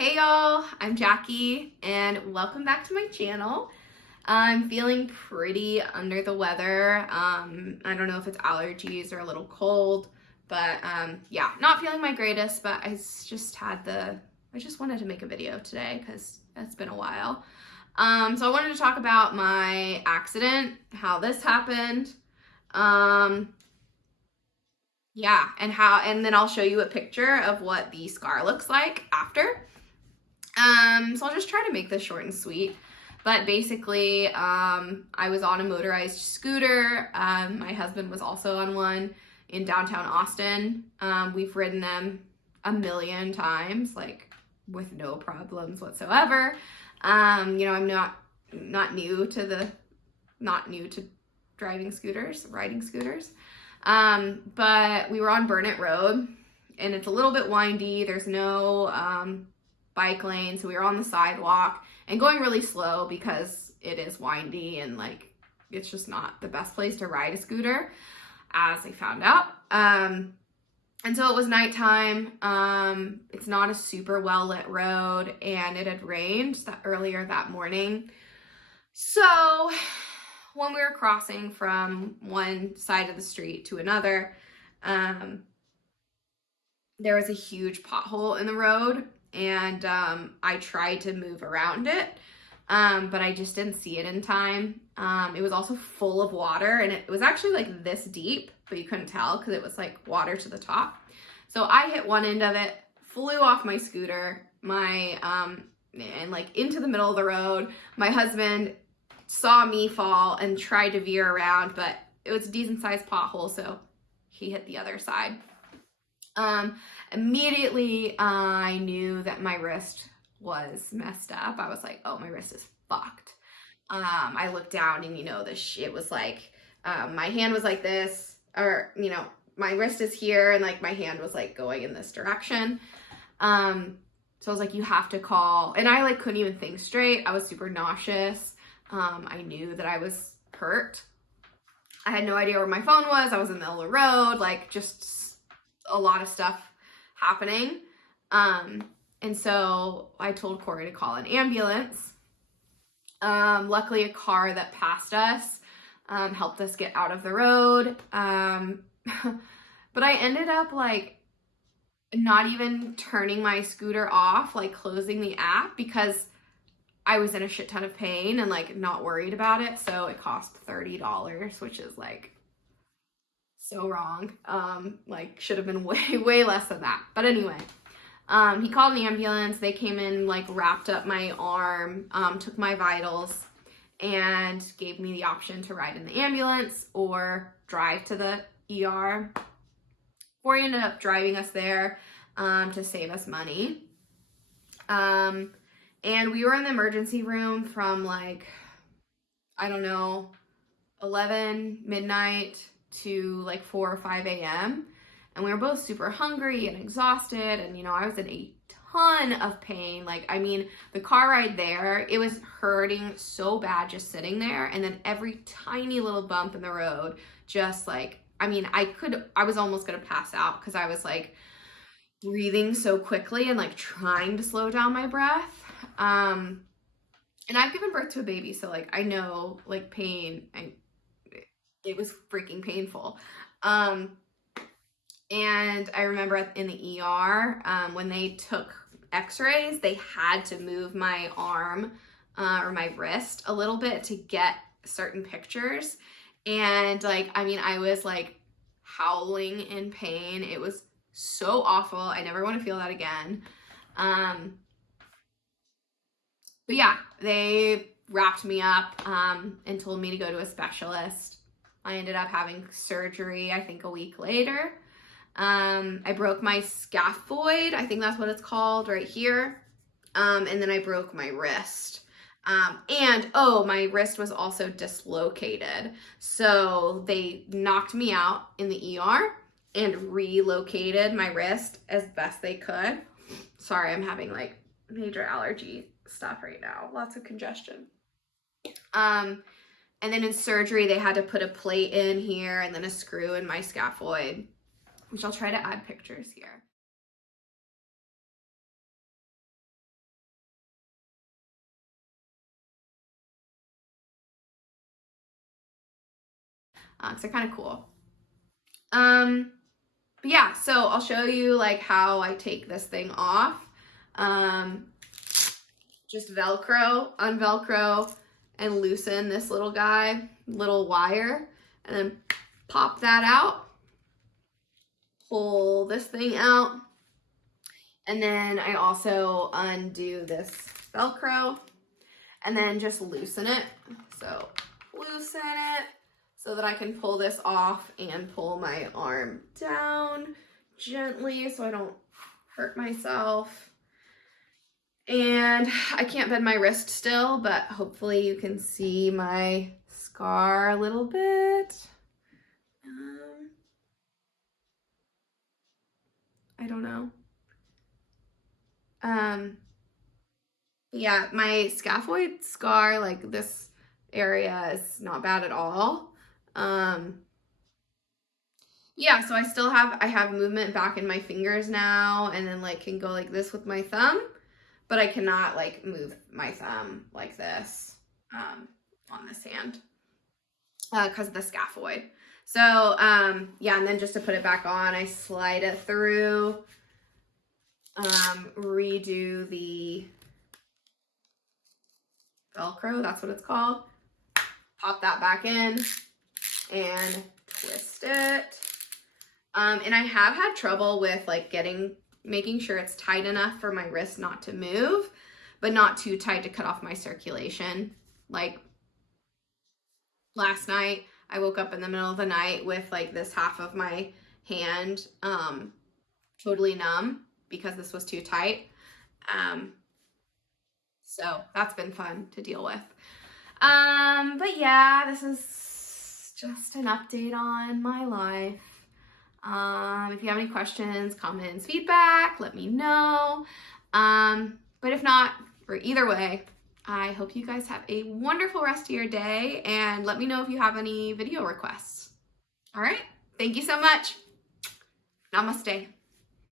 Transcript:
Hey y'all, I'm Jackie and welcome back to my channel. I'm feeling pretty under the weather. I don't know if it's allergies or a little cold, but yeah, not feeling my greatest, but I just wanted to make a video today because it's been a while. So I wanted to talk about my accident, how this happened. Yeah, and then I'll show you a picture of what the scar looks like after. So I'll just try to make this short and sweet. But basically, I was on a motorized scooter. My husband was also on one in downtown Austin. We've ridden them a million times, like with no problems whatsoever. I'm not new to riding scooters. But we were on Burnett Road, and it's a little bit windy. There's no bike lane, so we were on the sidewalk and going really slow because it is windy and like it's just not the best place to ride a scooter, as I found out. And so it was nighttime. It's not a super well lit road, and it had rained earlier that morning. So when we were crossing from one side of the street to another, there was a huge pothole in the road, and I tried to move around it, but I just didn't see it in time. It was also full of water, and it was actually like this deep, but you couldn't tell because it was like water to the top. So I hit one end of it, flew off my scooter, and like into the middle of the road. My husband saw me fall and tried to veer around, but it was a decent sized pothole, so he hit the other side. Immediately I knew that my wrist was messed up. I was like, oh, my wrist is fucked. I looked down and it was like, my hand was like this, or, my wrist is here and like my hand was like going in this direction. So I was like, you have to call, and I like couldn't even think straight. I was super nauseous. I knew that I was hurt. I had no idea where my phone was. I was in the middle of the road, like just a lot of stuff happening. And so I told Corey to call an ambulance. Luckily a car that passed us helped us get out of the road. But I ended up like not even turning my scooter off, like closing the app, because I was in a shit ton of pain and like not worried about it. So it cost $30, which is like so wrong. Like should have been way less than that. But anyway, he called an ambulance. They came in, like wrapped up my arm, took my vitals, and gave me the option to ride in the ambulance or drive to the ER. Corey ended up driving us there to save us money. And we were in the emergency room from like, I don't know, 11 midnight to like 4 or 5 a.m. And we were both super hungry and exhausted. And, I was in a ton of pain. Like, I mean, the car ride there, it was hurting so bad just sitting there. And then every tiny little bump in the road, just like, I was almost going to pass out because I was like breathing so quickly and like trying to slow down my breath. And I've given birth to a baby, so like I know like pain, and it was freaking painful. And I remember in the ER, when they took x-rays, they had to move my arm or my wrist a little bit to get certain pictures. And like, I was like howling in pain. It was so awful. I never want to feel that again. But yeah, they wrapped me up and told me to go to a specialist. I ended up having surgery, I think a week later. I broke my scaphoid, I think that's what it's called, right here. And then I broke my wrist. My wrist was also dislocated. So they knocked me out in the ER and relocated my wrist as best they could. Sorry, I'm having like major allergy stuff right now. Lots of congestion. And then in surgery, they had to put a plate in here and then a screw in my scaphoid, which I'll try to add pictures here. because they're kind of cool. But yeah, so I'll show you like how I take this thing off. Just Velcro, unvelcro, and loosen this little guy, little wire, and then pop that out. Pull this thing out. And then I also undo this Velcro and then just loosen it. So loosen it so that I can pull this off and pull my arm down gently so I don't hurt myself. And I can't bend my wrist still, but hopefully you can see my scar a little bit. I don't know. Yeah, my scaphoid scar, like this area is not bad at all. Yeah, so I have movement back in my fingers now, and then like can go like this with my thumb, but I cannot like move my thumb like this on this hand because of the scaphoid. So yeah, and then just to put it back on, I slide it through, redo the Velcro, that's what it's called. Pop that back in and twist it. And I have had trouble with like making sure it's tight enough for my wrist not to move, but not too tight to cut off my circulation. Like last night, I woke up in the middle of the night with like this half of my hand totally numb because this was too tight. So that's been fun to deal with. But yeah, this is just an update on my life. If you have any questions, comments, feedback, let me know. But if not, or either way, I hope you guys have a wonderful rest of your day, and let me know if you have any video requests. All right, thank you so much. Namaste.